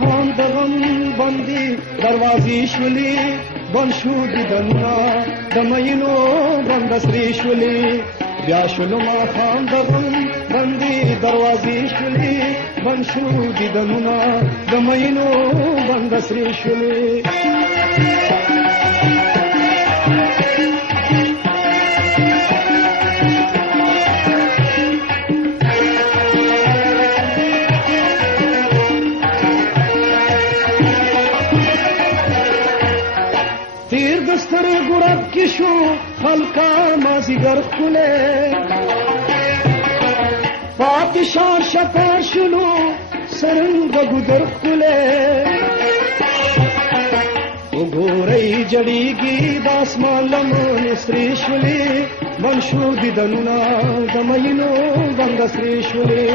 خان دغم بندي دروازې شولې بند شو دیدنونه د مینو بند سرې شولې بیا شولو ما خان دغم بندي دروازې شولې بند شو دیدنونه د مینو بند سرې شولې ګرب کې شو خلکا مازیګر ښکلی پاتې شار شکار شلو سرنګه ګودر ښکلی وګورئ جړیږي د اسمان لمنې سرې شولې بند شو دیدنونه د مینو بنده سرې شولې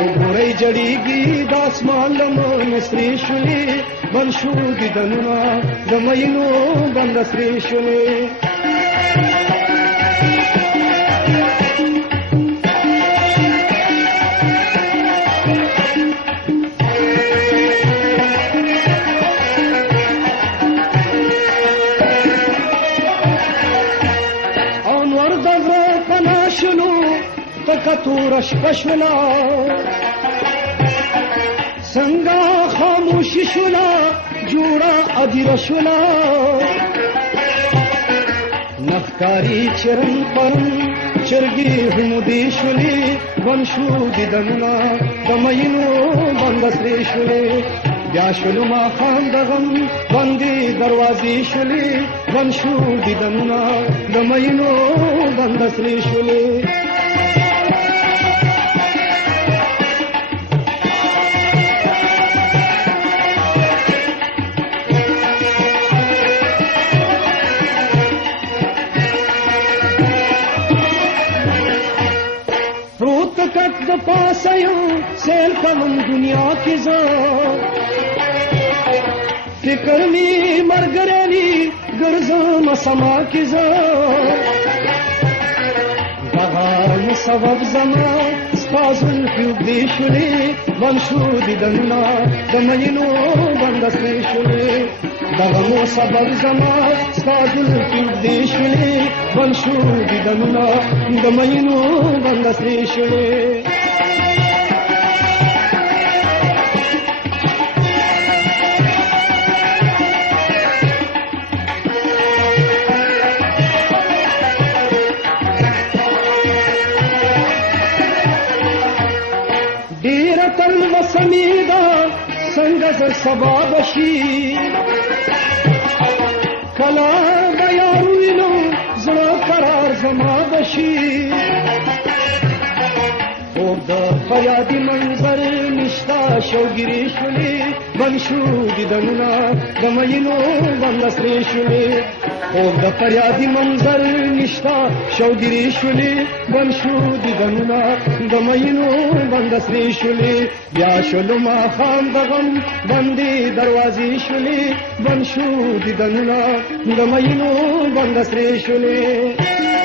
وګورئ جړیږي د اسمان لمنې سرې شولې بند شو دیدنونه د مینو بنده سرې شولې تور شپه شولا څنګه خاموشي شولا جوړه ادیره شولا نخکاری چرن پرن چرګي هم دې شولې بند شو دیدنونه د مینو بند سرې شولې بیا شولو ما خان دغم بندي دروازې شولې بند شو دیدنونه د مینو بند سرې شولې د پاسه یو سیل کوم دنیا کې زه فکر می مرګرانی ګرځم سما کې زه دغه سبب زما سپازل دې شولې بند شو دیدنونه د مینو بند سرې شولې دغه سبب زما سپازل دې شولې بند شو دیدنونه د مینو بند سرې شولې ډیره تل وسمیدا څنګه زر سبا بشي کله به یار وینو زړه قرار زما بشي خوب د فریادي منظر نشتا شوګیرې شولې بند شو دیدنونه د مینو بند سرې شولې خوب د فریادي منظر نشتا شوګیرې شولې بند شو دیدنونه د مینو بند سرې شولې بیا شولو ما خان دغم بندي دروازې شولې بند شو دیدنونه د مینو بند سرې شولې